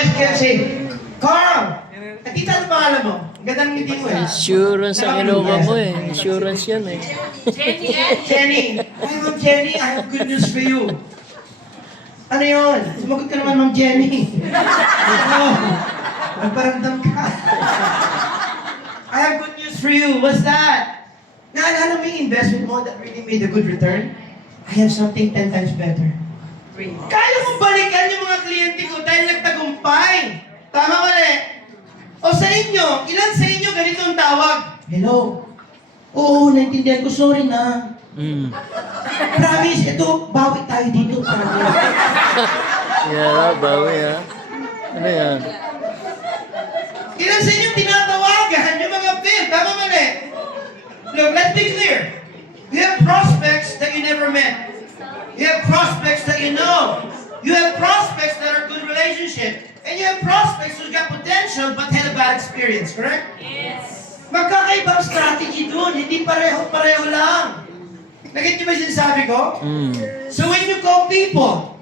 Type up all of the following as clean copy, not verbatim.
always kept saying, Carl! Tita, ano pangalan mo? Ang ganda ng ngiti mo eh. Insurance ang inuha mo eh. Insurance yan eh. Jenny! Hi, Ma'am Jenny, I have good news for you. Ano yun? Sumagot ka naman, Ma'am Jenny. Oh, nagparamdam ka. I have good news for you. What's that? Naalala mo yung investment mo that really made a good return? I have something 10 times better. Kaya mo balikan yung mga kliyente ko dahil nagtagumpay. Tama ba na? O sa inyo, ilan sa inyo ganito ang tawag? Hello. Oo, naintindihan ko. Sorry na. Promise, ito, bawi tayo dito. Yeah, bawi ha. Ano yan? Ilan sa inyo tinatawagan yung mga film? Tama ba na? Look, let's be clear. You have prospects that you never met. You have prospects that you know. You have prospects that are good relationship. And you have prospects who's got potential but had a bad experience, correct? Yes. Magkakaibang strategy dun. Hindi pareho-pareho lang. Nagit niyo ba yung sinasabi ko? So when you call people,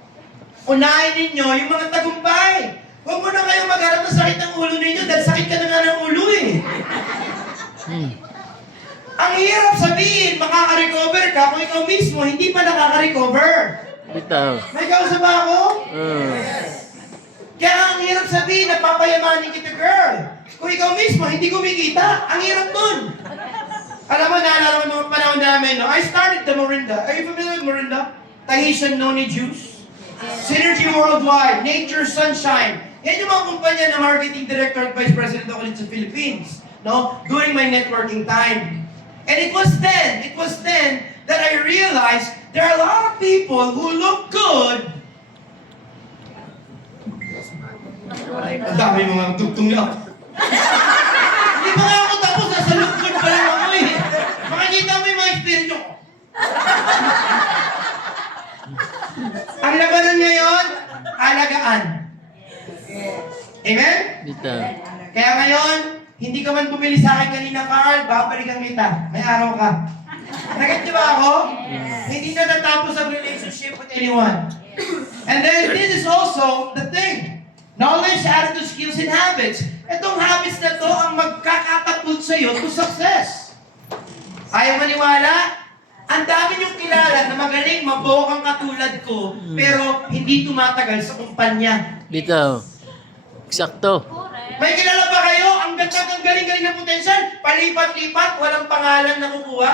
unahin ninyo yung mga tagumpay. Huwag mo na kayong magharap ng sakit ng ulo ninyo dahil sakit ka na nga ng ulo eh. Ang hirap sabihin, makaka-recover ka kung ikaw mismo hindi pa nakaka-recover. Bitaw. May kausap ba ako? Kaya ang hirap sabihin, napapayamanin kita, girl. Kung ikaw mismo hindi kumikita, ang hirap nun. Alam mo, naalala ko mga panahon namin, no? I started the Morinda. Are you familiar with Morinda? Tahitian Noni Juice. Synergy Worldwide, Nature Sunshine. Yan yung mga kumpanya na marketing director at vice president ako dito sa Philippines, no? During my networking time. And it was then that I realized there are a lot of people who look good. Ang dami mga tugtong niya. Hindi pa nga ako tapos, nasa look good pa lang ako eh. Makikita mo yung mga experience ko. Ang labanan ngayon, alagaan. Amen? Bitaw. Kaya ngayon, hindi ka man bumili sa akin kanina, Carl, babalikan kita. May araw ka. Nagat niyo ba ako? Hindi na natapos ang relationship with anyone. And then, this is also the thing. Knowledge, attitude, skills, and habits. Itong habits na to ang magkakatapult sa'yo to success. Ayaw maniwala? Ang dami niyong kilala na magaling, mabokang katulad ko, pero hindi tumatagal sa kumpanya. Bitaw. Eksakto. May kilala ba kayo? Ang ganda ng galing-galing na potensyal, palipat-lipat, walang pangalan na kukuha.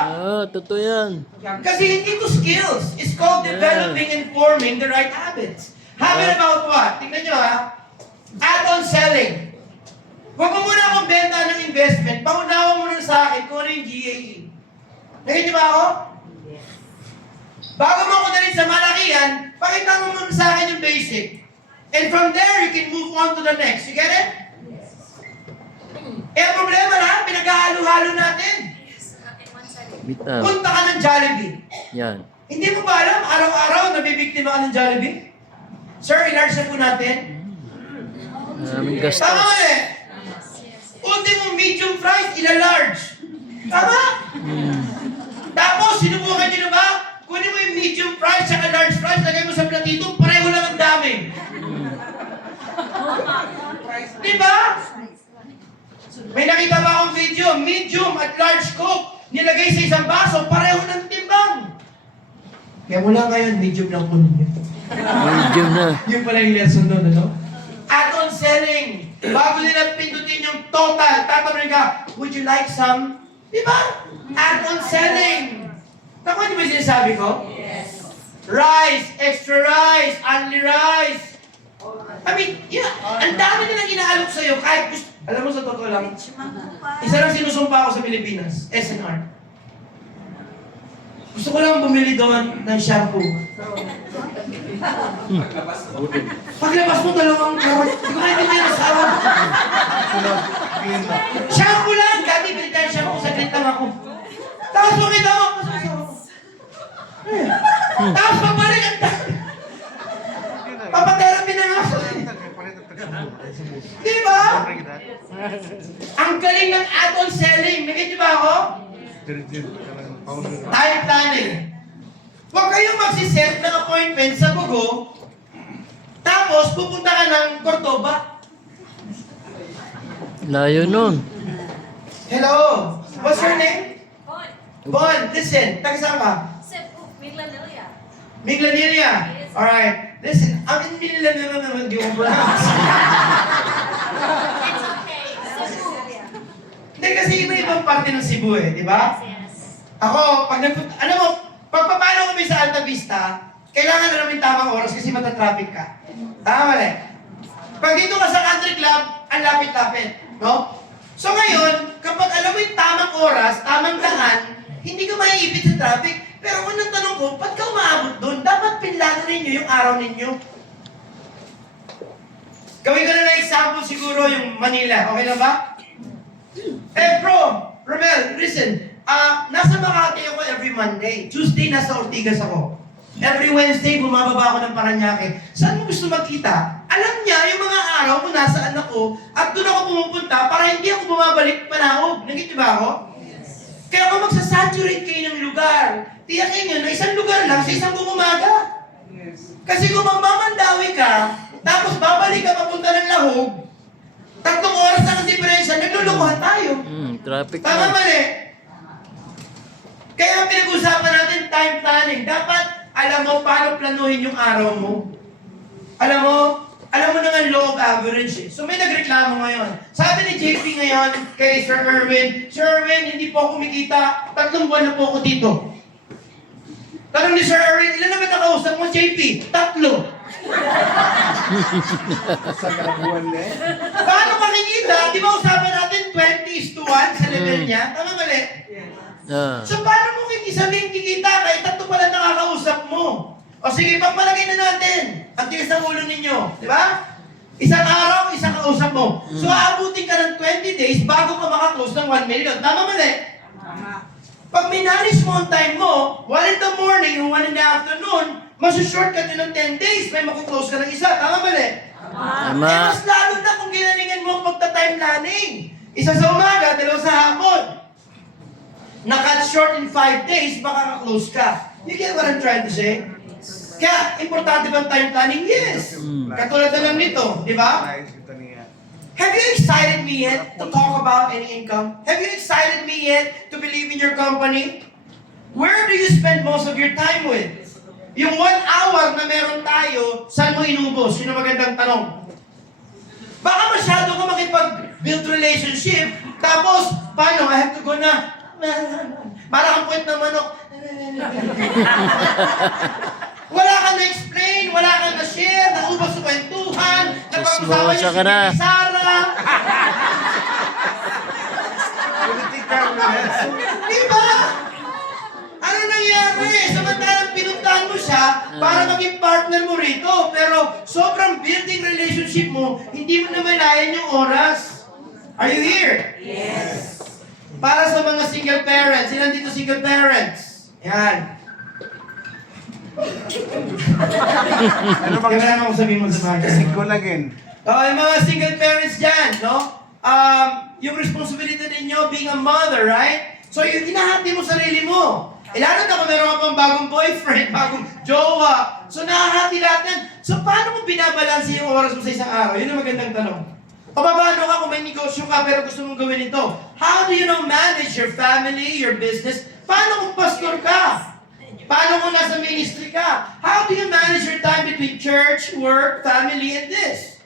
Totoo yan. Kasi hindi to skills. It's called developing and forming the right habits. Habit about what? Tingnan nyo ha. Add-on selling. Huwag mo muna akong benta ng investment. Paunawa mo na sa akin kung ano yung GAE. Nakita ba ako? Bago mo ako dalhin sa malakihan, pakita mo muna sa akin yung basic. And from there, you can move on to the next. You get it? Eh, ang problema na, pinag-halo-halo natin. Bitaw. Punta ka ng Jollibee. Yan. Hindi mo ba alam, araw-araw nabibiktima ka ng Jollibee? Sir, i-large na po natin. Maraming gastos. Tama eh. Ultimo medium fries, ila-large. Tama? Tapos, sinubukan nyo na ba? Kunin mo yung medium fries at large fries, lagay mo sa platito, pareho lang ang dami. Diba? May nakita ba akong video, medium at large coke, nilagay sa isang baso, pareho ng timbang. Kaya mula ngayon, medium lang po ninyo. Medium na. Yun pala yung lesson doon, ano? Add-on selling. Bago nila pindutin yung total, tatanungin ka, would you like some? Diba? Add-on selling. Tama niyo ba yung sinasabi ko? Yes. Rice, extra rice, only rice. I mean, ang dami nilang inaalok sa'yo kahit gusto. Alam mo sa totoo lang, isa lang sinusumpa ako sa Pilipinas, SNR. Gusto ko lang bumili doon ng shampoo. Paglabas mo dalawang karat, hindi ko maintindihan ang asawa. Shampoo lang! Dati bili tayo shampoo, saglit lang ako. Tapos makita mo, tapos pagbalik ang dami. Papatherapy na nga ako. Diba? Ang galing ng add-on selling. Nakita ba ako? Time planning. Huwag kayong magsiset ng appointment sa Bugo, tapos pupunta ka ng Cordoba. Layo nun. Hello! What's your name? Bon, Bon, listen. Taga saan ka? Cebu, Miglanilia. Miglanilla. Alright. Listen, ang Miglanilla naman di mo pronounce. It's okay. Cebu. Hindi kasi iba-ibang parte ng Cebu eh, di ba? Yes. Ako, pag nagpunta, alam mo, pag papalo kami sa Alta Vista, kailangan na namin tamang oras kasi matatraffic ka. Tama mali. Pag dito ka sa country club, ang lapit-lapit. No? So ngayon, kapag alam mo yung tamang oras, tamang daan, hindi ka maiipit sa traffic. Pero unang tanong ko, ba't ka umaabot doon? Dapat pinlano ninyo yung araw ninyo. Gawin ko na ng example siguro yung Manila. Okay lang ba? Romel, listen. Nasa Makati ako every Monday. Tuesday, nasa Ortigas ako. Every Wednesday, bumababa ako ng Paranaque. Saan mo gusto magkita? Alam niya yung mga araw kung nasaan ako at doon ako pumupunta para hindi ako bumabalik panahog. Nagit ba ako? Kaya kung magsasaturate kayo ng lugar, tiyakin nyo na isang lugar lang sa isang umaga. Kasi kung mamamandawi ka, tapos babalik ka papunta ng Lahog, 3 oras lang ang diferensya, naglulukuhan tayo. Traffic Tama na. mali? Kaya pinag-usapan natin time planning. Dapat alam mo paano planuhin yung araw mo. Alam mo na nga law of average eh. So may nagreklamo ngayon. Sabi ni JP ngayon kay Sir Erwin, Sir Erwin, hindi po ako kumikita. 3 buwan na po ako dito. Tanong ni Sir Erwin, ilan naman nakausap mo, JP? 3. Paano makikita? Di ba usapan natin 20:1 sa level niya? Tama mali? So paano mo kikisabihin kikita kahit 3 pala nakakausap mo? O sige, pagpalagay na natin. Ang tigas ng ulo ninyo. Di ba? Isang araw, isang kausap mo. So aabutin ka ng 20 days bago ka makaklose ng 1 million. Tama mali? Pag minanage mo ang time mo, 1 in the morning and 1 in the afternoon, masu-shortcut yun ng 10 days, may makuklose ka ng isa. Tama mali? Tama. Eh, mas lalo na kung ginalingan mo ang pagta-time planning. Isa sa umaga, 2 sa hapon. Na-cut short in 5 days, baka ka-close ka. You get what I'm trying to say? Kaya, importante ba ang time planning? Yes. Katulad na lang nito, di ba? Have you excited me yet to talk about any income? Have you excited me yet to believe in your company? Where do you spend most of your time with? Yung 1 hour na meron tayo, saan mo inubos? Yun ang magandang tanong. Baka masyado ka makipag-build relationship, tapos, paano? I have to go na. Para kang puwet ng manok. Wala kang na-explain, wala kang na-share, naubos sa kwentuhan, nagpapasama niyo si na. Sara. Diba? Ano nangyari? Samantalang pinuntahan mo siya para maging partner mo rito, pero sobrang building relationship mo, hindi mo na malayan yung oras. Are you here? Yes. Para sa mga single parents, ilan dito single parents? Yan. Ano bang Kaya naman ko sabihin mo sa mga Sigulagin? yung mga single parents dyan, no? Yung responsibility ninyo being a mother, right? So, yung hinahati mo sarili mo. Lalo na kung meron ka pang bagong boyfriend, bagong jowa. So, nahahati lahat yan. So, paano mo binabalansi yung oras mo sa isang araw? Yun ang magandang tanong. O paano ka kung may negosyo ka pero gusto mong gawin ito? How do you manage your family, your business? Paano kung pastor ka? Paano kung nasa ministry ka? How do you manage your time between church, work, family, and this?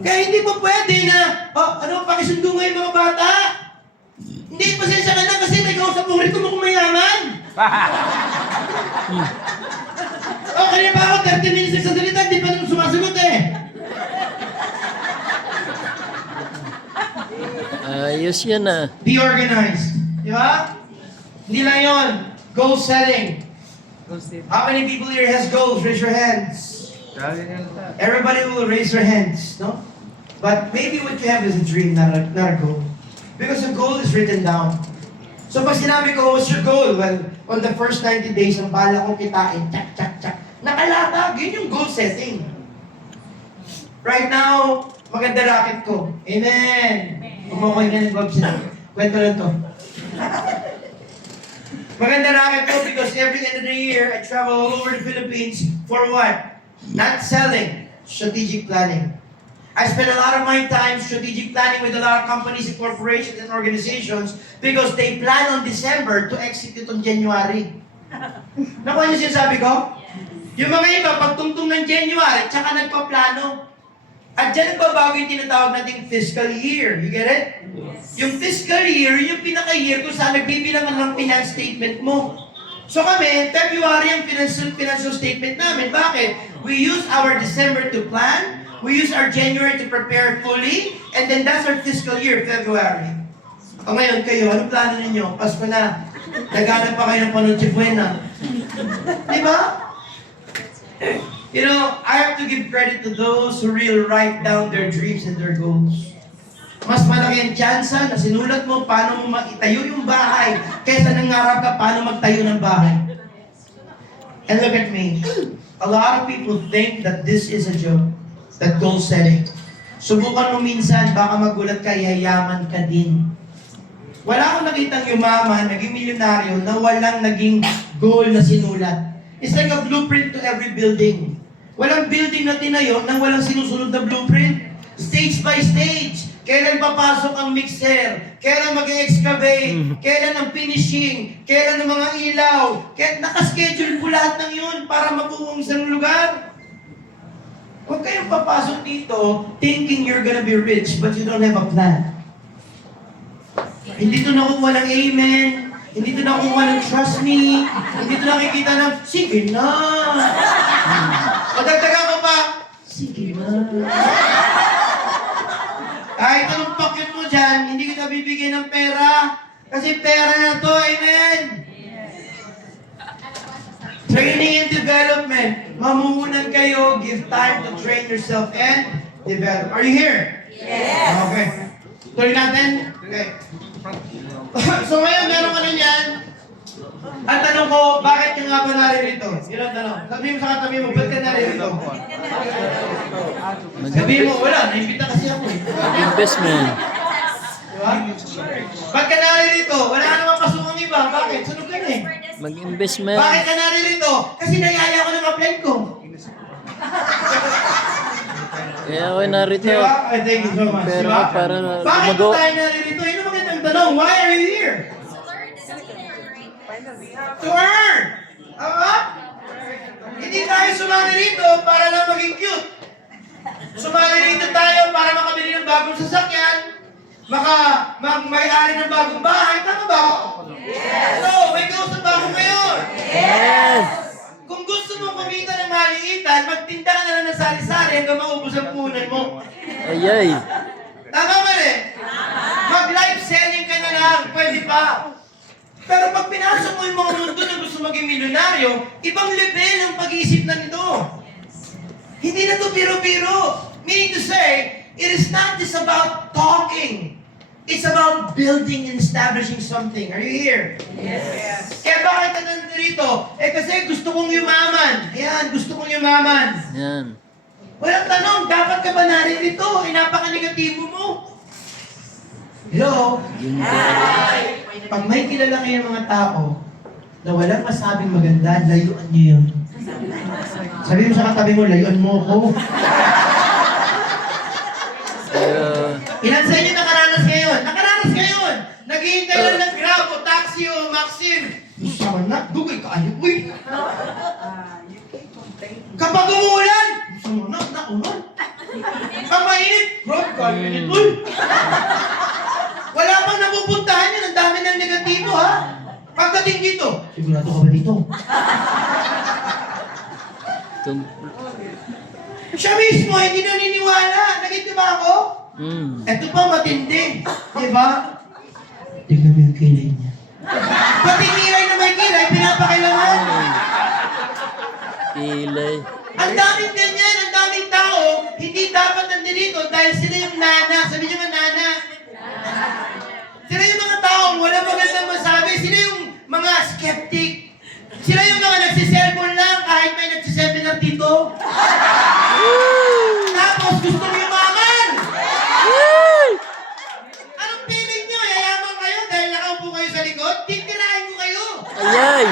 Kaya hindi po pwede na, pakisundo ngayon mga bata. Hindi, pasensya ka na kasi may kausap mo rito mo kung mayaman. Okay na ba ako? 30 minutes sa salita, hindi pa naman sumasagot eh. Ayos yan ah. Be organized. Di ba? Hindi lang yun. Goal setting. How many people here has goals? Raise your hands. Everybody will raise their hands, no? But maybe what you have is a dream, not a goal. Because a goal is written down. So pag sinabi ko, what's your goal? Well, on the first 90 days, ang bala kong kitain, tsak, tsak, tsak. Nakalatag, yun yung goal setting. Right now, maganda racket ko. Amen. Umukoy na ng Bob sila. Kwento lang to. Maganda racket ko because every end of the year, I travel all over the Philippines for what? Not selling, strategic planning. I spend a lot of my time strategic planning with a lot of companies and corporations and organizations because they plan on December to execute on January. Nakuha niyo sinasabi ko? Yung mga iba, pagtungtong ng January, tsaka nagpaplano. At dyan nagbabago yung tinatawag nating fiscal year. You get it? Yung fiscal year, yung pinaka-year kung saan nagbibilangan ng finance statement mo. So kami, February ang financial statement namin. Bakit? We use our December to plan, we use our January to prepare fully, and then that's our fiscal year, February. O ngayon kayo, anong plano ninyo? Pasko na. Naghanap pa kayo ng Panoche Buena. Di ba? You know, I have to give credit to those who really write down their dreams and their goals. Mas malaki ang tsansa na sinulat mo paano mo maitayo yung bahay kaysa nangarap ka paano magtayo ng bahay. And look at me. A lot of people think that this is a joke, that goal setting. Subukan mo minsan, baka magulat ka, yayaman ka din. Wala akong nakitang yumaman, naging milyonaryo, na walang naging goal na sinulat. It's like a blueprint to every building. Walang building na tinayo nang walang sinusunod na blueprint. Stage by stage. Kailan papasok ang mixer? Kailan mag-excavate? Kailan ang finishing? Kailan ang mga ilaw? Nakaschedule po lahat ng yun para mabuo ang isang lugar. Huwag kayong papasok dito thinking you're gonna be rich but you don't have a plan. Hindi to nakukuha ng amen. Hindi to nakukuha ng trust me. Hindi to nakikita ng, sige na. Pagdagdagan mo pa, sige na. Kahit anong pakit mo dyan, hindi kita bibigyan ng pera. Kasi pera na to, amen? Training and development. Mamuhunan kayo, give time to train yourself and develop. Are you here? Yes. Okay. Tuloy natin? Okay. So ngayon, meron ka na yan. Ang tanong ko, bakit ka nga ba naririto? Yun ang tanong. Sabihin mo sa katabi mo, ba't ka naririto? Sabihin mo, wala, naimbita kasi ako eh. Investment. Diba? Ba't ka naririto? Wala ka naman pasukang iba. Bakit? Sunog ka na eh. Mag-investment. Bakit ka naririto? Kasi nayaya ko ng apply ko. Kaya ako narito. Diba? Ay, thank you so much. Pero Diba? para Bakit lumago. tayo naririto? Yun ang magandang tanong. Why are you here? To earn! Tama? Hindi tayo sumali rito para lang maging cute. Sumali rito tayo para makabili ng bagong sasakyan, may-ari ng bagong bahay. Tama ba ako? Yes! So, may kausap ba ako ngayon? Yes! Kung gusto mong kumita ng maliitan, magtinda ka na lang ng sari-sari hanggang maubos ang punan mo. Ayay. Tama ba rin? Mag-live selling ka na lang, pwede pa. Pero pag pinasok mo yung mga mundo na gusto maging milyonaryo, ibang level ang pag-iisip na nito. Hindi na to biro-biro. Meaning to say, it is not just about talking. It's about building and establishing something. Are you here? Yes. Kaya bakit ka nandito? Kasi gusto kong yumaman. Ayan, gusto kong yumaman. Yan. Walang tanong, dapat ka ba naririto? Napaka-negatibo mo. Hello? Pag may kilala kayong mga tao na walang masabing maganda, layuan niyo yun. Sabi mo sa katabi mo, layuan mo ako. Ilan sa inyo nakaranas ngayon? Nakaranas ngayon! Naghihintay lang ng Grab o taxi o Maxim. Sama na, dugay ka ayun. Uy! Kapag umuulan, sama na, nakunan. Pag mainit, Grab ka, init. Uy! Wala pang napupuntahan yun. Ang dami ng negatibo, ha? Pagdating dito, sigurado ka ba dito? Siya mismo, hindi naniniwala. Nakita ba ako? Ito pa matindi. Diba? Tingnan mo yung kilay niya. Pati kilay na may kilay, pinapakailangan. Kilay. Ang daming ganyan, ang daming tao, hindi dapat nandito dahil sila yung nana. Sabi niyo nga nana. Sila yung mga taong walang magandang masabi. Sila yung mga skeptic. Sila yung mga nagsiselfon lang kahit may nagsiseminar dito. Tapos gusto nyo yumaman. Anong feeling nyo? Yayaman kayo dahil nakaupo kayo sa likod? Titirahin ko kayo. Ayay.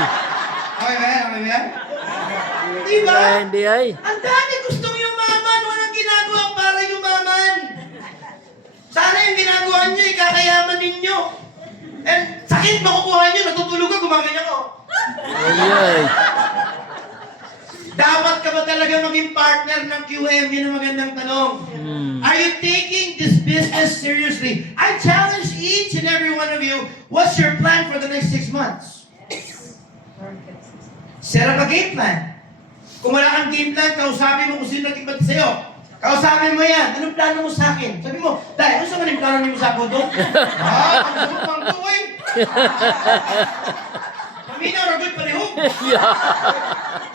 Okay ba yan? Okay ba yan? Diba? Hindi ay. Ang dami gustong yumaman. Walang ginagawa para yumaman. nyo. And sakit makukuha nyo, natutulog ka, gumaganyan ko. Ay, Dapat ka ba talaga maging partner ng QM? Yun ang magandang tanong. Are you taking this business seriously? I challenge each and every one of you, what's your plan for the next 6 months? Set up a game plan. Kung wala kang game plan, kausapin mo kung sino nag-ibat sa'yo. Kausapin mo yan. Anong plano mo sa akin? Sabi mo, dahil, ano sa maning plano niyo sa ako doon? Ang sama pang tuwing. Paminaw, ragod, palihog.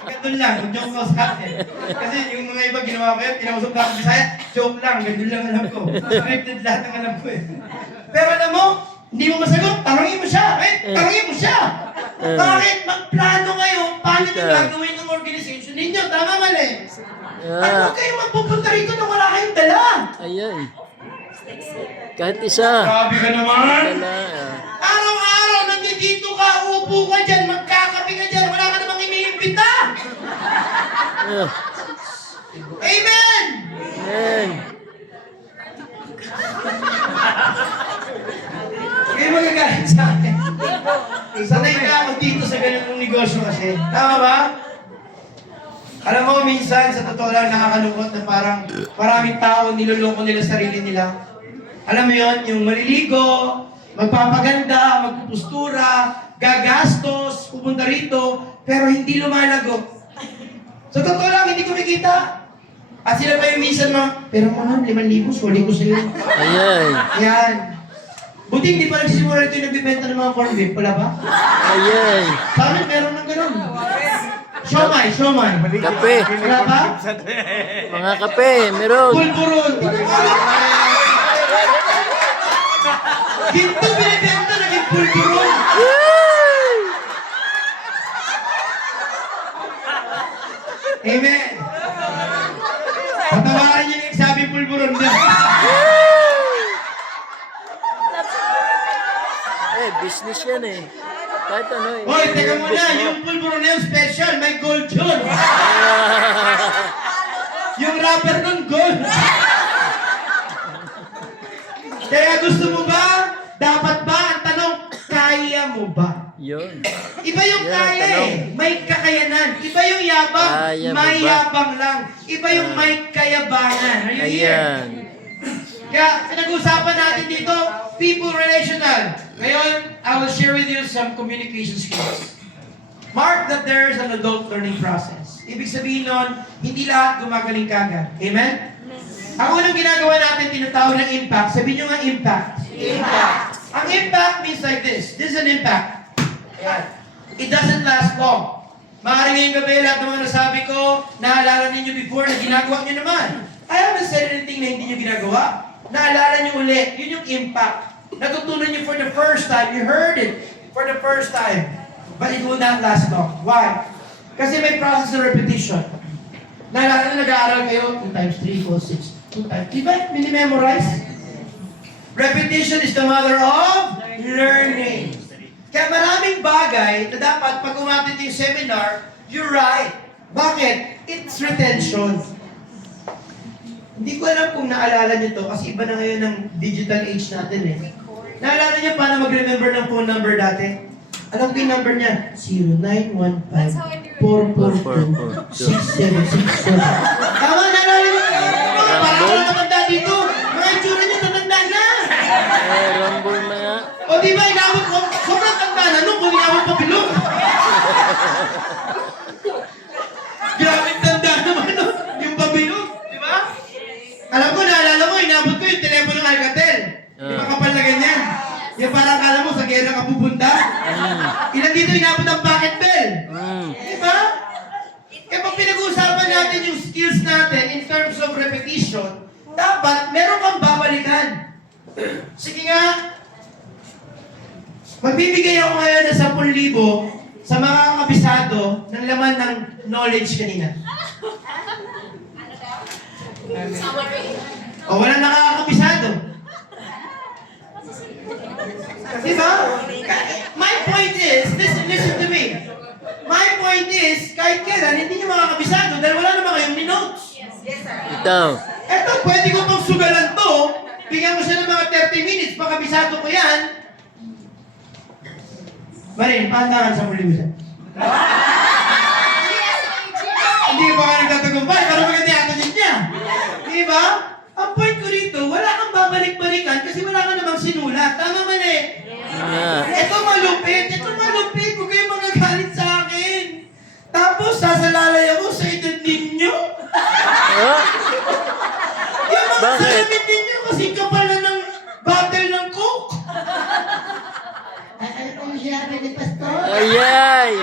Ganun lang, huwag niyo akong kausapin. Kasi yung mga iba ginawa ko yun, kinausap na ako Bisaya, joke lang, ganun lang alam ko. Scripted lahat ng alam ko eh. Pero alam mo, hindi mo masagot, tanongin mo siya. Tanongin mo siya. Bakit? Magplano kayo, paano niyo gagawin ang organization ninyo? Tama mali. At huwag kayong magpupunta rito na wala kayong dala. ay. Kahit isa. Grabe ka naman. Wala. Araw-araw, nandito ka, upo ka dyan, magkakape ka dyan, wala ka namang iniimbita. Amen! Amen. Kayo magagalit sa akin. Sanay na ako dito sa ganitong negosyo kasi. Tama ba? Alam mo, minsan, sa totoo lang, nakakalungkot na parang maraming tao niloloko nila sarili nila. Alam mo yon, yung maliligo, magpapaganda, magpupustura, gagastos, pupunta rito, pero hindi lumalago. Sa totoo lang, hindi kumikita. At sila pa yung minsan pero mga 5,000, suli ko sa'yo. Ay. Yan. Buti hindi pa nagsisimula ito yung nagbibenta ng mga corn beef, wala ba? Ay. Sa amin, meron ng ganun. Siomay. Kape. Wala ba? Mga kape, meron. Pulburon. Ginto binibenta, naging pulburon. Amen. Patawaran niyo yung sabi pulburon din. Business yan eh. Kahit ano eh. Hoy, teka muna, yung pulburon na yung special, may gold yun. Yung rapper nun, gold. Kaya gusto mo ba? Dapat ba? Ang tanong, kaya mo ba? Yun. Iba yung Yan ang kaya tanong. eh. May kakayanan. Iba yung yabang. Kaya mo May ba? yabang lang. Iba yung may kayabangan. Are you here? Ayan. Kaya pinag-usapan natin dito, people relational. Ngayon, I will share with you some communication skills. Mark that there is an adult learning process. Ibig sabihin nun, hindi lahat gumagaling kagad. Amen? Ang unang ginagawa natin, tinatawag ng impact. Sabihin nyo nga impact. Impact. Ang impact means like this. This is an impact. Ayan. It doesn't last long. Maaaring ngayong gabi, lahat ng mga nasabi ko, naalala ninyo before na ginagawa nyo naman. I haven't said anything na hindi nyo ginagawa. Naalala nyo ulit. Yun yung impact. Natutunan nyo for the first time. You heard it for the first time. But it will not last long. Why? Kasi may process of repetition. Naalala na nag-aaral kayo, 2 times 3 equals 6. 2 times, diba? Mini-memorize? Repetition is the mother of learning. Kaya maraming bagay na dapat pag umapit yung seminar, you're right. Bakit? It's retention. Hindi ko alam kung naalala nyo to kasi iba na ngayon ng digital age natin eh. Naalala nyo paano mag-remember ng phone number dati? Alam ko yung number niya? 0915-442-6767. Tama, naalala nyo? Parang ako nakatanda dito. Mga itsura nyo, tatanda na. Rumble na nga. O di ba, inabot ko, sobrang tanda na nung kung inabot pa bilog. Grabe tanda naman no? Yung pabilog, di ba? Alam ko, naalala mo, inabot ko yung telepono ng Alcatel. Di ba kapal na ganyan? Yung parang akala mo sa gera ka pupunta. Ilan dito inabot ang pocket bell? Di ba? Kaya pag pinag-uusapan natin yung skills natin in terms of repetition, dapat meron kang babalikan. Sige nga, magbibigay ako ngayon ng 10,000 sa mga kabisado ng laman ng knowledge kanina. O walang nakakabisado. Diba? My point is, listen to me. My point is, kahit kailan, hindi nyo makakabisado dahil wala naman kayong ni-notes. Ito. Eto, pwede ko pang sugalan to. Bigyan mo siya ng mga 30 minutes, makabisado ko yan. Marin, paandahan sa muli mo siya. Hindi ba ka nagtatagumpay? Para maganda yung attitude niya. Di ba? Ang point ko rito, wala kang babalik-balikan kasi wala ka namang sinulat. Tama mali. Yeah. Ito malupit. Huwag kayong magagalit sa akin. Tapos, sasalalay ako sa edad ninyo. Oh, Yung mga Bakit? salamin ninyo kasi kapal na ng bottle ng Coke. Ano kung sinabi ni Pastor? ayay.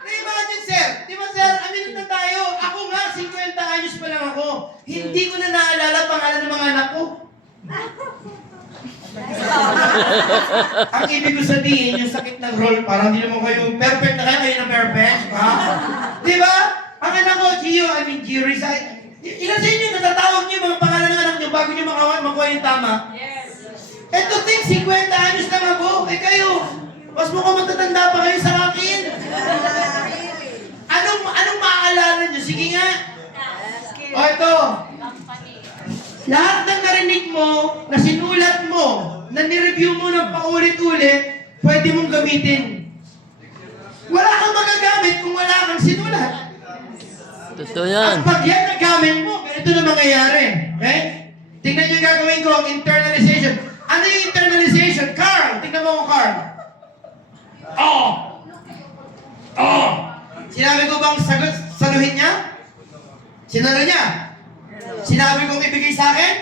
Na-imagine, sir. Di ba, sir? Aminin na tayo. Ako nga, 50 anyos pa lang ako. Hindi ko na naalala pangalan ng mga anak ko. Ang ibig ko sabihin, yung sakit ng roll, parang hindi naman kayo perfect na kayo na perfect. Ha? Di ba? Ang anak ko, Gio, Gio Rizal. Ilan sa inyo natatawag niyo yung mga pangalan ng anak niyo bago niyo makuha yung tama? Yes. Eto, think, 50 anyos lang ako. Eh kayo, mas mukhang matatanda pa kayo sa akin. Anong maaalala niyo? Sige nga. O ito, Company. lahat ng narinig mo, na sinulat mo, na nireview mo ng paulit-ulit, pwede mong gamitin. Wala kang magagamit kung wala kang sinulat. Totoo yan. At pag yan nagamit mo, ganito na mangyayari. Okay? Tingnan nyo yung gagawin ko, ang internalization. Ano yung internalization? Carl! Tingnan mo ako, Carl. Oh! Oh! Sinabi ko bang saluhin niya? Sinalo niya? Sinabi kong ibigay sa akin?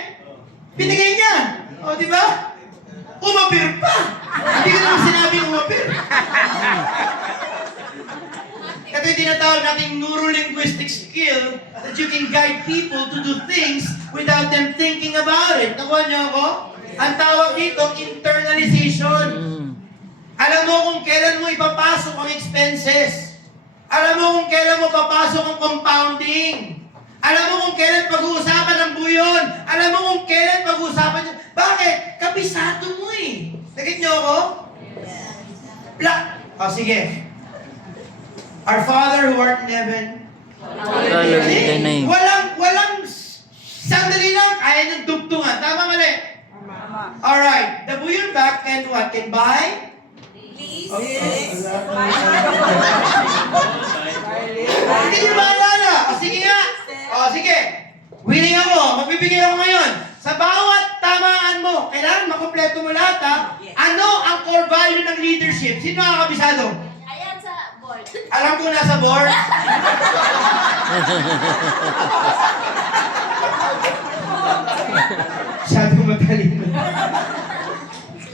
Binigay niya. O, di ba? Umapir pa. Hindi ko naman sinabi umapir. Ito yung tinatawag nating neurolinguistic skill that you can guide people to do things without them thinking about it. Nakuha niyo ako? Ang tawag dito, internalization. Alam mo kung kailan mo ipapasok ang expenses. Alam mo kung kailan mo papasok ang compounding. Alam mo kung kailan pag-uusapan ng buyon. Alam mo kung kailan pag-uusapan niyo. Bakit? Kabisado mo eh. Nagit niyo ako? O sige. Our Father who art in heaven. Hallowed be thy name. Walang sandali lang. Kaya niyong dugtungan. Tama mali? Alright. The buyon back can what? Can buy? Please. Hindi niyo maalala. O sige nga. O sige. Willing ako. Magbibigay ako ngayon. Sa bawat tamaan mo, kailangan makompleto mo lahat ha. Ano ang core value ng leadership? Sino ang kabisado? Ayan sa board. Alam ko nasa board. Masyado matalino.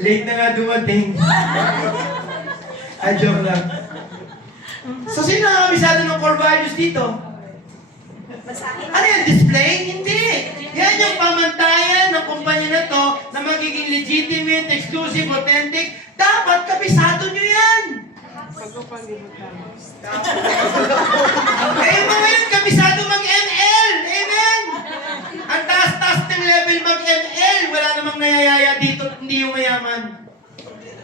Late na nga dumating. Ay, joke lang. So, sino ang kabisado ng core values dito? Ano yung display? Hindi. Yan yung pamantayan ng kumpanya na to na magiging legitimate, exclusive, authentic. Dapat kabisado nyo yan. Eh, mga yun, kabisado mag-ML. Amen? Ang taas-taas ng level mag-ML. Wala namang nayayaya dito, hindi yung mayaman.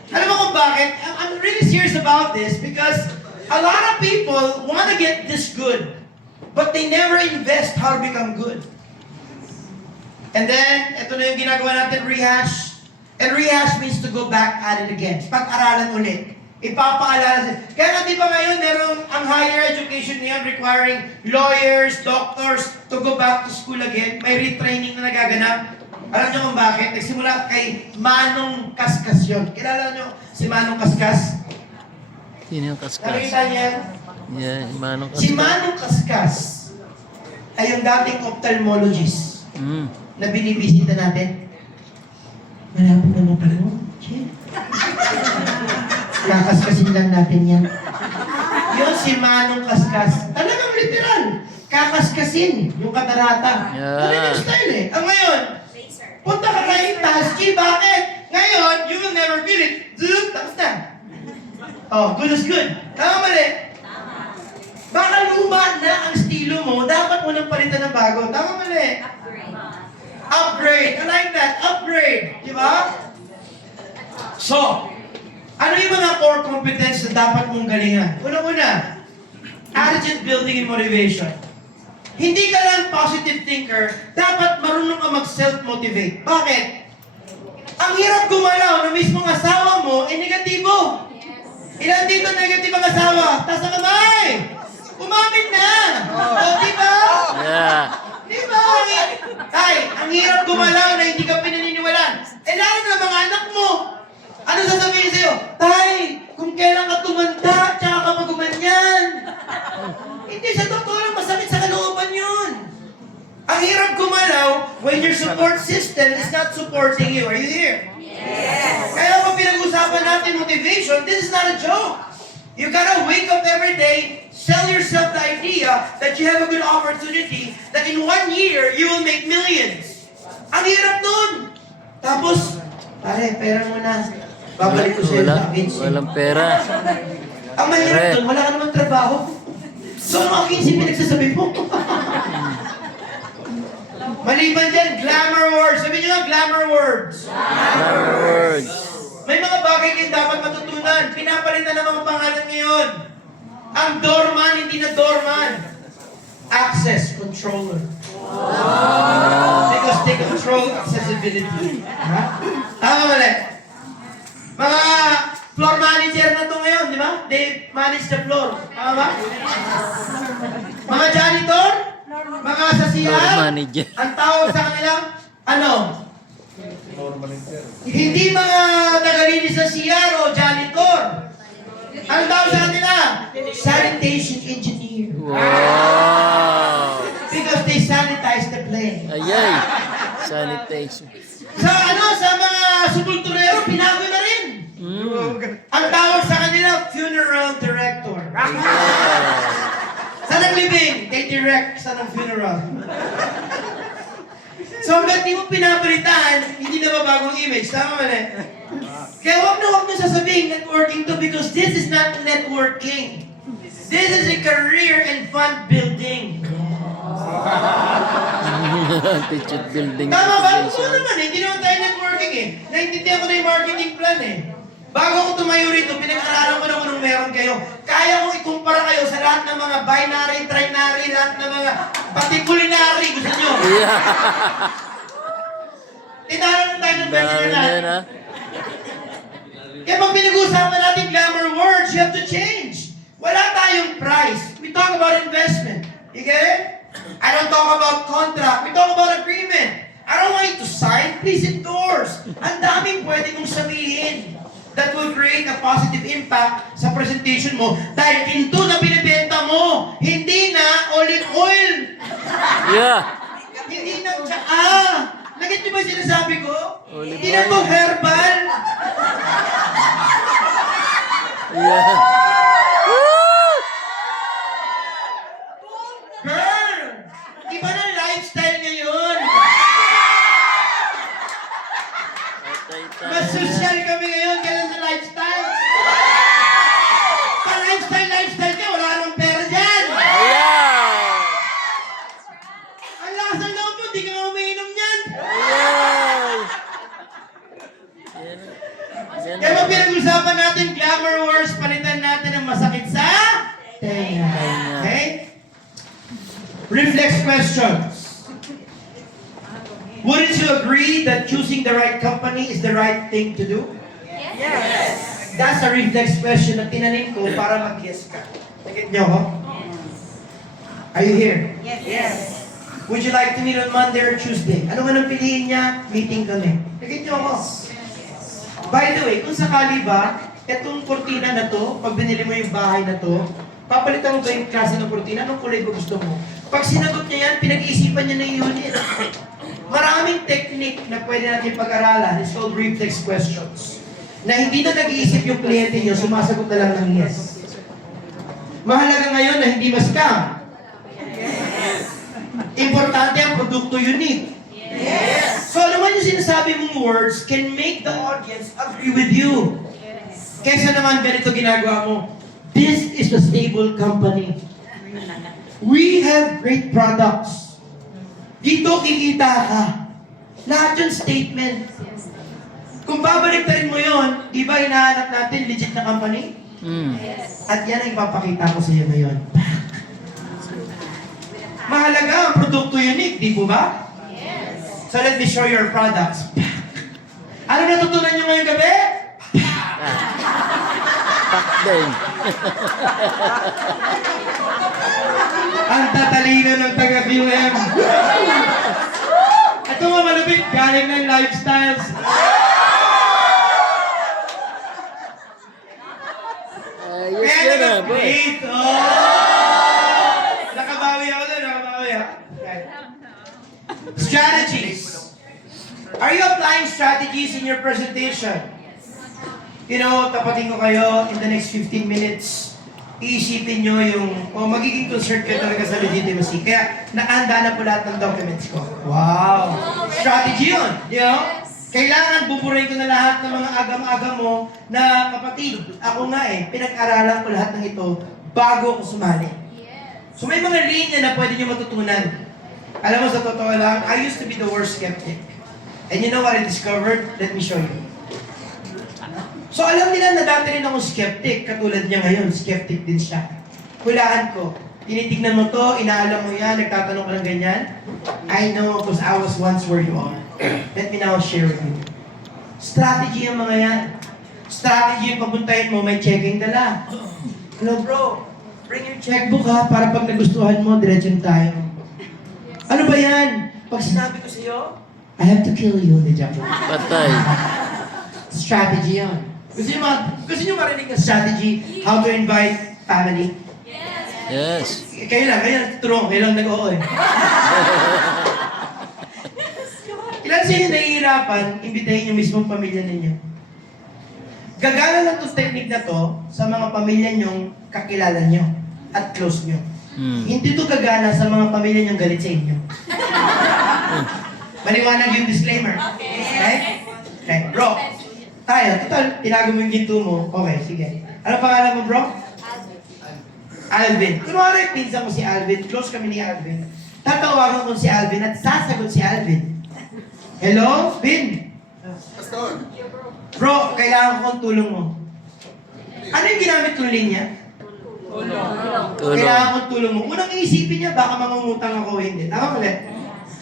Alam mo kung bakit? I'm really serious about this because a lot of people want to get this good. But they never invest how to become good. And then, ito na yung ginagawa natin, rehash. And rehash means to go back at it again. Pag-aralan ulit. Ipapaalala siya. Kaya nga di ba ngayon, meron ang higher education ngayon requiring lawyers, doctors to go back to school again. May retraining na nagaganap. Alam niyo kung bakit? Nagsimula kay Manong Kaskas yun. Kilala niyo si Manong Kaskas? Sino yung kaskas? Nakita niya? Yeah, manong Si kaskas. Manong Kaskas ay yung dating ophthalmologist na binibisita natin. Malapit na mo pala mo. Kakaskasin lang natin yan. Yun si Manong Kaskas. Talagang literal. Kakaskasin yung katarata. Yeah. Ano yung style eh? Ang ngayon, Laser. punta ka kay Tasky, bakit? Ngayon, you will never feel it. Zoom, tapos na. Oh, good is good. Tama mali. Baka luma na ang estilo mo, dapat mo nang palitan ng bago. Tama mali. Upgrade. Upgrade. I like that. Upgrade. Di ba? So, ano yung mga core competence na dapat mong galingan? Una-una, attitude building and motivation. Hindi ka lang positive thinker, dapat marunong ka mag-self-motivate. Bakit? Ang hirap gumalaw na mismong asawa mo ay negatibo. Ilan dito negative ang asawa? Taas ang kamay! Umamin na! O, di ba? Yeah. Di ba? Tay, ang hirap gumalaw na hindi ka pinaniniwalaan. Eh, lalo na mga anak mo. Ano sasabihin sa'yo? Tay, kung kailan ka tumanda, tsaka ka magumanyan. Hindi, sa totoo lang, masakit sa kalooban yun. Ang hirap gumalaw when your support system is not supporting you. Are you here? Yes. Kaya kung pinag-usapan natin motivation, this is not a joke. You gotta wake up every day, sell yourself the idea that you have a good opportunity, that in 1 year, you will make millions. Ang hirap nun. Tapos, pare, pera mo na. Babalik ko sa'yo sa agency. Walang pera. Ang mahirap Pare. dun, wala ka namang trabaho. So, ang agency pinagsasabi mo. Maliban dyan, glamour words. Sabi nyo nga, glamour words. Glamour words. May mga bagay kayong dapat matutunan. Pinapalitan ng mga pangalan ngayon. Ang doorman, hindi na doorman. Access controller. Because they control accessibility. Ha? Tama mali. Mga floor manager na to ngayon, di ba? They manage the floor. Tama ba? Mga janitor, mga sasihan, Floor manager. ang tawag sa kanila, ano? Hindi mga tagalinis sa CR o janitor. Ang tawag sa kanila, sanitation engineer. Wow. Because they sanitize the place. Ayay. Sanitation. Sa mga sepulturero, pinago na rin. Ang tawag sa kanila, funeral director. Sa naglibing, they direct sa ng funeral. So hanggat di mo pinapalitan, hindi na mabagong image. Tama ba na? Kaya huwag na sasabihin networking to because this is not networking. This is a career and fund building. Teacher building. Tama ba? Oo naman eh. Hindi naman tayo networking eh. Naintindihan ko na yung marketing plan eh. Bago ako tumayo rito, pinag-aralan ko na kung anong meron kayo. Kaya kong ikumpara kayo sa lahat ng mga binary, trinary, lahat ng mga pati culinary. Gusto nyo? Yeah. Tinaran na tayo ng Dami version na na. yan, ha? Kaya pag pinag-uusapan natin glamour words, you have to change. Wala tayong price. We talk about investment. You get it? I don't talk about contract. We talk about agreement. I don't want you to sign. Please endorse. Ang daming pwede mong sabihin that will create a positive impact sa presentation mo dahil ito na binibenta mo. Hindi na olive oil. Yeah. Hindi na tsaa. Nagit niyo ba yung sinasabi ko? Olive Hindi na to oil. herbal. Yeah. Girl! Iba na lifestyle ngayon. Mas social kami ngayon kaya sa lifestyle. Pa lifestyle ka, wala nang pera dyan. Yeah. Ang lakas ng loob mo, di ka nga umiinom yan. Ayay. Yan. Yan. Kaya pag pinag-usapan natin glamour words, palitan natin ang masakit sa tenga. Okay? Reflex questions. Wouldn't you agree that choosing the right company is the right thing to do? Yes. That's a reflex question na tinanim ko para mag-guess ka. Nagit niyo ako? Are you here? Yes. Would you like to meet on Monday or Tuesday? Ano man ang piliin niya, meeting kami. Nagit niyo ako? By the way, kung sakali ba, itong kurtina na to, pag binili mo yung bahay na to, papalitan mo ba yung klase ng kurtina? Anong kulay ba gusto mo? Pag sinagot niya yan, pinag-iisipan niya na yung unit. Maraming technique na pwede natin pag-aralan. It's called reflex questions. Na hindi na nag-iisip yung kliyente niyo, sumasagot na lang ng yes. Mahalaga ngayon na hindi ma-scam. Importante ang produkto unique. So alam mo yung sinasabi mong words can make the audience agree with you. Kaysa naman ganito ginagawa mo, this is a stable company. We have great products. Dito kikita ka. Lahat yung statement. Kung babaliktarin mo yon, di ba hinahanap natin legit na company? At yan ang ipapakita ko sa iyo ngayon. Mahalaga ang produkto unique, di po ba? Yes. So let me show your products. Ano natutunan nyo ngayong gabi? Pak din. Ang tatalino ng taga-QM. Ito nga malupit, galing ng lifestyles. Ayos Kaya yan ah, boy. nag-upgrade. Oh! Nakabawi ako doon, nakabawi ha. Okay. Strategies. Are you applying strategies in your presentation? You know, tapatin ko kayo in the next 15 minutes. Iisipin nyo yung, magiging concerned kayo talaga sa legitimacy. Kaya nakahanda na po lahat ng documents ko. Wow! Strategy yun, you know? Kailangan buburahin ko na lahat ng mga agam-agam mo na kapatid, ako nga pinag-aralan ko lahat ng ito bago ako sumali. So may mga linya na pwede nyo matutunan. Alam mo, sa totoo lang, I used to be the worst skeptic. And you know what I discovered? Let me show you. So alam nila na dati rin ako skeptic, katulad niya ngayon, skeptic din siya. Hulaan ko, tinitignan mo to, inaalam mo yan, nagtatanong ka ng ganyan. I know, because I was once where you are. Let me now share with you. Strategy yung mga yan. Strategy yung papuntahin mo, may checking dala. Hello bro, bring your checkbook ha, para pag nagustuhan mo, diretso tayo. Ano ba yan? Pag sinabi ko sa'yo, I have to kill you, hindi joke. Patay. Strategy yan. Gusto nyo marinig ng strategy, how to invite family? Yes. Kayo lang, tutulong, kayo lang nag-oo eh. Ilan sa inyo nahihirapan, imbitahin yung mismong pamilya ninyo? Gagana lang itong technique na to sa mga pamilya nyong kakilala nyo at close nyo. Hindi to gagana sa mga pamilya nyong galit sa inyo. Maliwanag yung disclaimer. Okay? Okay, bro. Tayo, total, tinago mo yung ginto mo. Okay, sige. Ano pangalan mo, bro? Alvin. Kunwari, pinsan mo si Alvin. Close kami ni Alvin. Tatawagan ko si Alvin at sasagot si Alvin. Hello, Vin? Bro, kailangan ko ng tulong mo. Ano yung ginamit kong linya? Kailangan ko ng tulong mo. Unang iisipin niya, baka mangungutang ako o hindi. Tama ulit.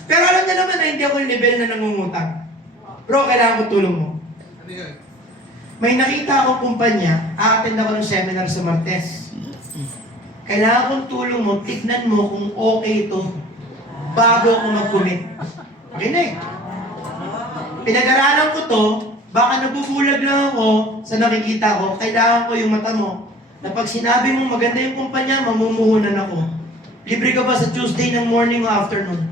Pero alam niya naman na hindi ako yung level na nangungutang. Bro, kailangan ko tulong mo. May nakita ako kumpanya, a-attend ako ng seminar sa Martes. Kailangan kong tulong mo, tignan mo kung okay ito bago ako mag-commit. Makinig. Pinag-aralan ko to, baka nabubulag lang ako sa nakikita ko, kailangan ko yung mata mo. Na pag sinabi mong maganda yung kumpanya, mamumuhunan ako. Libre ka ba sa Tuesday ng morning o afternoon?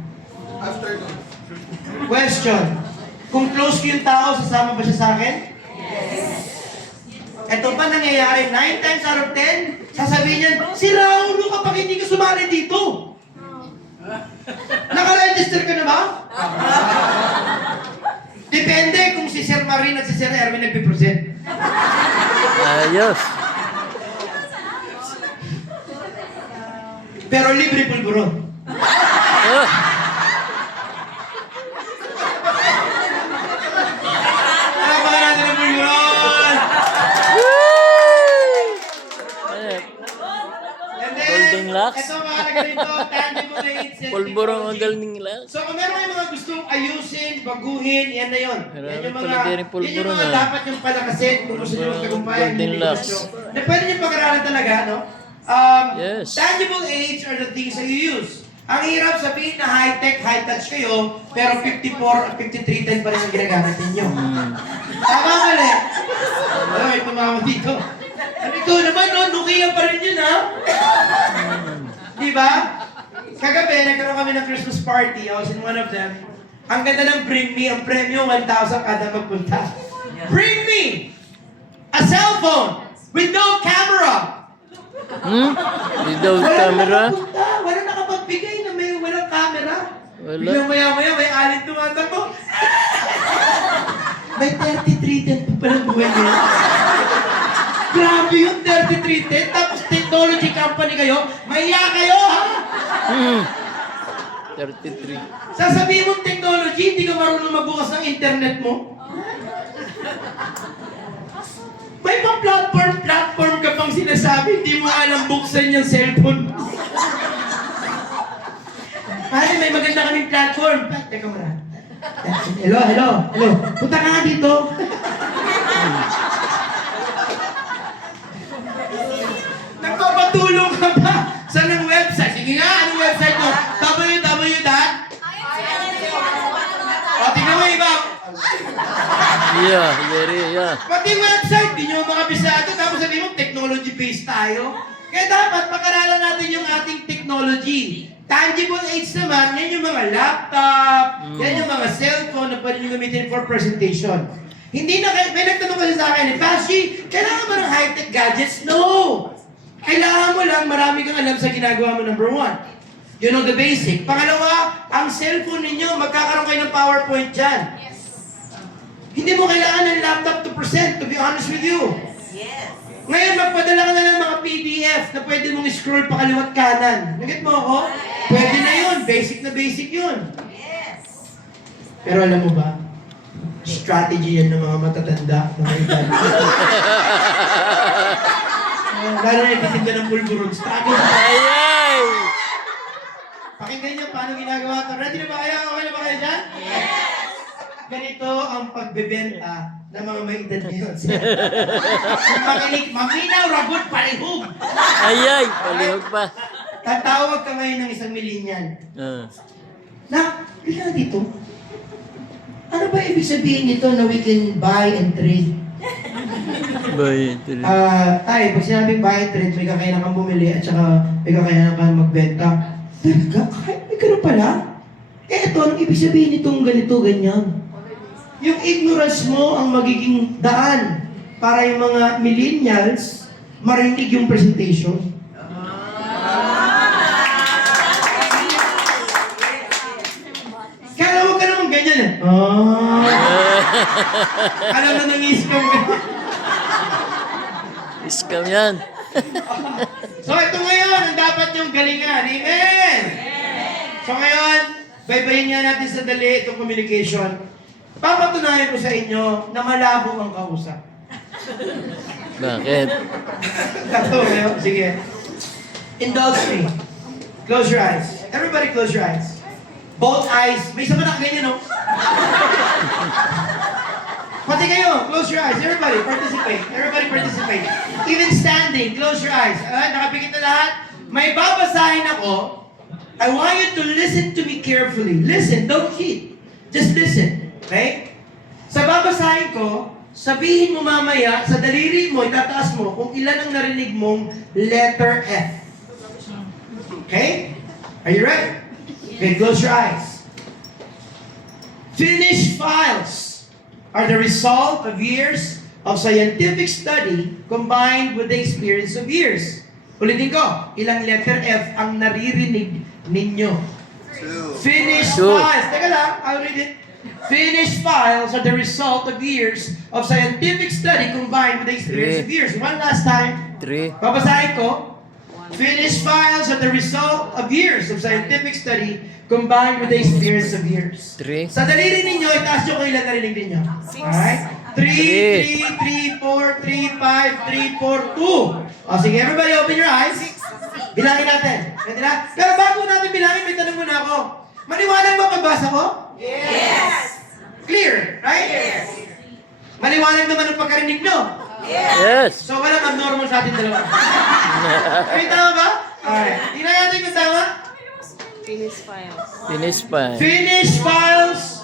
Afternoon. Question. Kung close ko yung tao, sasama ba siya sa akin? Ito pa nangyayari, 9 times out of 10, sasabihin niyan, si Raulo kapag hindi ka sumali dito. Naka-register ka na ba? Depende kung si Sir Marie at si Sir Erwin nagpipresent. Ayos. Pero libre pulburon. Oh. Ano ba natin ang pulburon? And then, Holding locks? ito mga nagganito, tangible aids. Pulburong ang galing nila. So kung meron kayong mga gustong ayusin, baguhin, yan na yun. Marami Yan yung pala mga, din yung yan yung pulburon, mga ah. dapat yung palakasin kung gusto nyo magtagumpayan. Golden hindi locks. gusto. Na pwede nyo pag-aralan talaga, no? Yes. Tangible aids are the things that you use. Ang hirap sabihin na high-tech, high-touch kayo, pero 54 at 5310 pa rin ang ginagamit ninyo. Tama mali. Ay, tumama dito. Ano ito naman, no? Nokia pa rin yun, ha? Diba? Kagabi, nagkaroon kami ng Christmas party. I was in one of them. Ang ganda ng Bring Me, ang premyo, 1,000 kada magpunta. Bring me a cell phone with no camera. Without camera? Wala nakapagbigay na may walang camera. Wala. Biglang maya-maya, may alin tumatakbo. May 3310 pa palang buhay niya. Grabe yung 3310, tapos technology company kayo, mahiya kayo, ha? 33. Sasabihin mong technology, hindi ka marunong magbukas ng internet mo. May pang-platform ka pang sinasabi, hindi mo alam buksan yung cellphone. Pare, may maganda kaming platform. Teka muna. Hello. Punta ka nga dito. Yeah, very, yeah. Pati website, di nyo makabisado, tapos sabihin mo, technology-based tayo. Kaya dapat pakaralan natin yung ating technology. Tangible aids naman, yan yung mga laptop, yan yung mga cellphone na pwede nyo gamitin for presentation. Hindi na, may nagtanong kasi sa akin, Pashy, kailangan ba ng high-tech gadgets? No! Kailangan mo lang, marami kang alam sa ginagawa mo, number one. You know the basic. Pangalawa, ang cellphone ninyo, magkakaroon kayo ng PowerPoint dyan. Hindi mo kailangan ng laptop to present, to be honest with you. Yes. Ngayon, magpadala ka na ng mga PDF na pwede mong scroll pa kaliwat kanan. Nagit mo ako? Pwede na yun. Basic na basic yun. Yes. Pero alam mo ba, strategy yan ng mga matatanda, mga edad. Lalo na ititinda ng pulburon. Strategy. Ay, ay! Pakinggan niyo paano ginagawa ito. Ready na ba kayo? Okay na ba kayo dyan? Yes! Ganito ang pagbebenta ng mga may edad ngayon. Makinig, maminaw, rabot, palihog. Ay, ay! Palihog pa. Tatawag ka ngayon ng isang millennial. Na, bigla dito. Ano ba ibig sabihin nito na we can buy and trade? Boy, Tay, pag sinabing buy and trade, may kakayanan kang bumili at saka may kakayanan kang magbenta. Talaga? May ganun pala? Eh, ito, anong ibig sabihin nitong ganito, ganyan? Yung ignorance mo ang magiging daan para yung mga millennials marinig yung presentation. Kaya huwag ka naman ganyan eh. Alam na nang-iscam ka. Scam yan. So ito ngayon, ang dapat yung galingan. Amen! So ngayon, baybayin nga natin sa dali itong communication. Papatunayan ko sa inyo na malabo ang kausap. Bakit? Kato kayo? Sige. Indulge me. Close your eyes. Everybody close your eyes. Both eyes. May isa ba nakaganyan, no? Pati kayo, close your eyes. Everybody, participate. Everybody participate. Even standing, close your eyes. Nakapikit na lahat. May babasahin ako. I want you to listen to me carefully. Listen, don't cheat. Just listen. Okay? Sa babasahin ko, sabihin mo mamaya, sa daliri mo, itataas mo kung ilan ang narinig mong letter F. Okay? Are you ready? Okay, close your eyes. Finished files are the result of years of scientific study combined with the experience of years. Ulitin ko, ilang letter F ang naririnig ninyo? Finished Two. files. Teka lang, I'll read it. Finished files are the result of years of scientific study combined with the experience of years. One last time. 3. Babasahin ko. Finished files are the result of years of scientific study combined with the experience of years. 3. Sa daliri ninyo, itaas nyo kung ilan narinig ninyo. Alright? 3, 3, 3, 4, 3, 5, 3, 4, 2. O sige, everybody open your eyes. Bilangin natin. Ready na? Pero bago natin bilangin, may tanong muna ako. Maliwanag ba pagbasa ko? Yes. Clear, right? Yes. Maliwanag naman ang pagkarinig nyo. Yes. So walang abnormal sa ating dalawa. Ay, tama ba? Alright. Tingnan natin kung tama. Finish pa. Finished files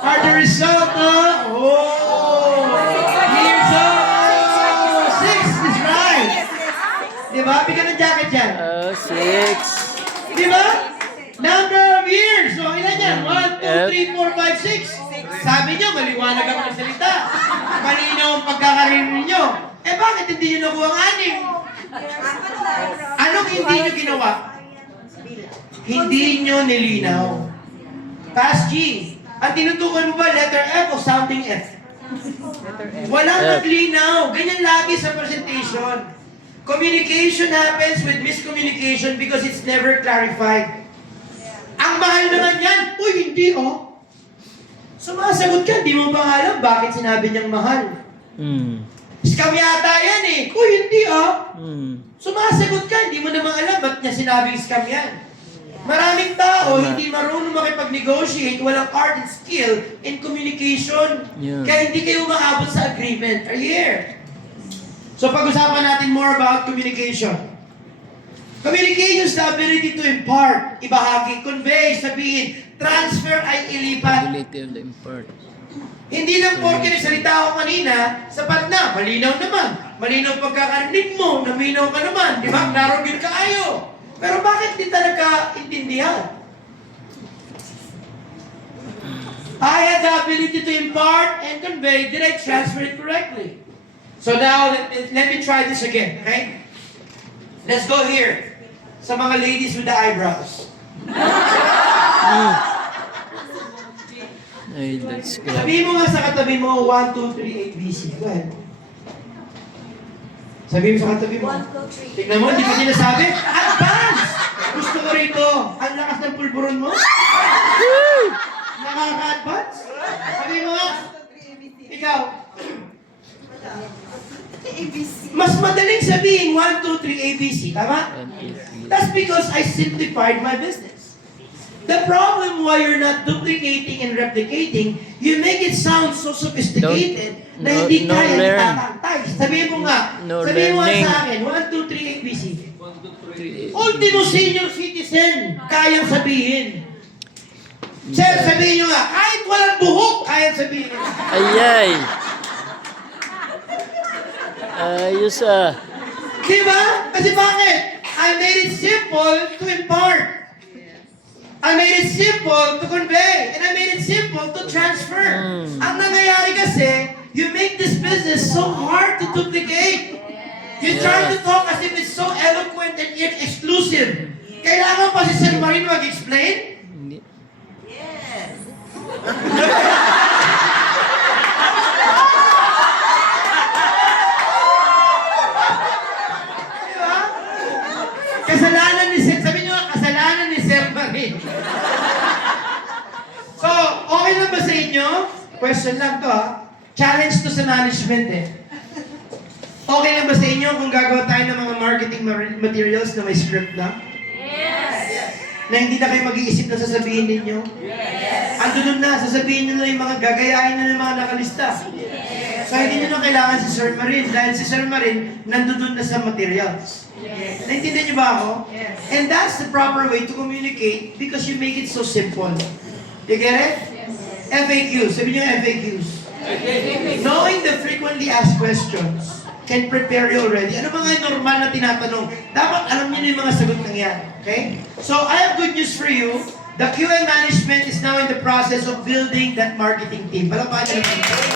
are the result of... Years of... 6 is right. Diba? Bigyan ng jacket yan. 6. Diba? Number of years. So, ilan yan? 1, 2, 3, 4, 5, 6. Sabi niyo, maliwanag ang salita. Malinaw ang pagkakarinig niyo. Eh, bakit hindi niyo nakuha ang 6? Anong hindi niyo ginawa? Hindi niyo nilinaw. Past G. Ang tinutukoy mo ba, letter F o sounding F? Walang F. naglinaw. Ganyan lagi sa presentation. Communication happens with miscommunication because it's never clarified. Ang mahal naman yan. Uy, hindi oh. Sumasagot ka, di mo ba alam bakit sinabi niyang mahal? Scam yata yan eh. Uy, hindi ah. Sumasagot ka, hindi mo naman alam ba't niya sinabing scam yan. Maraming tao hindi marunong makipag-negotiate, walang art and skill in communication. Yeah. Kaya hindi kayo umaabot sa agreement. Are you here? So pag-usapan natin more about communication. Communication is the ability to impart, ibahagi, convey, sabihin, Transfer ay ilipat. Ability of the import. Hindi lang porke nagsalita ako kanina, sapat na. Malinaw naman. Malinaw pagkakarinig mo. Naminaw ka naman. Di ba? Narogin ka ayo. Pero bakit di talaga intindihan? I had the ability to impart and convey. Did I transfer it correctly? So now, let me try this again, okay? Let's go here. Sa mga ladies with the eyebrows. Ay, that's good. Sabihin mo nga sa katabi mo, 1, 2, 3, ABC. Go ahead. Sabihin mo sa katabi mo. 1, 2, 3. Tignan mo, hindi ko sinasabi. Advance! Gusto ko rito. Ang lakas ng pulburon mo. Nakaka-advance? Sabihin mo nga. Ikaw. Mas madaling sabihin 1, 2, 3, ABC. Tama? 1, 2, 3. That's because I simplified my business. The problem why you're not duplicating and replicating, you make it sound so sophisticated na hindi no kaya learn. itatantay. Sabihin mo nga. No Sabihin mo nga learning. sa akin. 1, 2, 3, ABC. Ultimo senior citizen, kayang sabihin. Sir, sabihin nyo nga, kahit walang buhok, kayang sabihin. Ayay! Ayos ah. Diba? Kasi bakit? I made it simple to impart. I made it simple to convey. And I made it simple to transfer. Ang nangyayari kasi, you make this business so hard to duplicate. You try to talk as if it's so eloquent and yet exclusive. Kailangan pa si Sir Marin mag-explain? Hindi. Yes. Diba? Kasalanan ni Sir, sabi nyo nga, kasalanan ni Sir Marin. So, okay lang ba sa inyo? Question lang to ha. Challenge to sa management eh. Okay lang ba sa inyo kung gagawa tayo ng mga marketing materials na may script na? Yes. Na hindi na kayo mag-iisip na sasabihin ninyo? Yes. Andun na, sasabihin nyo na yung mga gagayahin na yung mga nakalista. So hindi nyo na kailangan si Sir Marin dahil si Sir Marin nandun na sa materials. Yes. Naintindihan nyo ba ako? Yes. And that's the proper way to communicate because you make it so simple. You get it? Yes. FAQs. Sabi nyo FAQs. Knowing the frequently asked questions can prepare you already. Ano mga normal na tinatanong? Dapat alam niyo na yung mga sagot ng yan. Okay? So, I have good news for you. The QA management is now in the process of building that marketing team. Palakpakan niyo naman.